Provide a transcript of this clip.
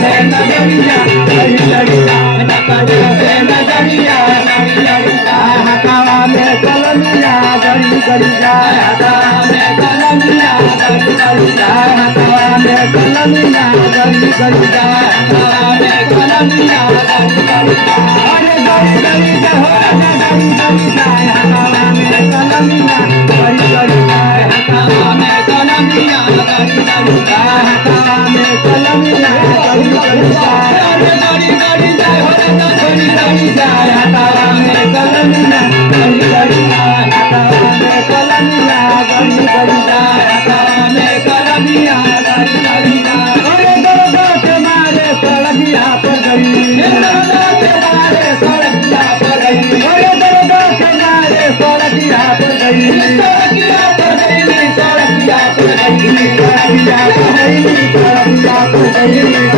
से नजरिया गड़ी गड़ी नजर से नजरिया गड़ी गड़ी हकावा में कलमिया गड़ी गड़ी हकावा में कलमिया गड़ी गड़ी हकावा में कलमिया गड़ी गड़ी हकावा में कलमिया गड़ी गड़ी अरे गड़ी गड़ी हो गड़ी गड़ी हकावा में कलमिया गड़ी गड़ी हकावा में कलमिया गड़ी गड़ी हकावा में कलमिया गड़ी गड़ी अरे गड़ी गड़ी हो गड़ी गड़ी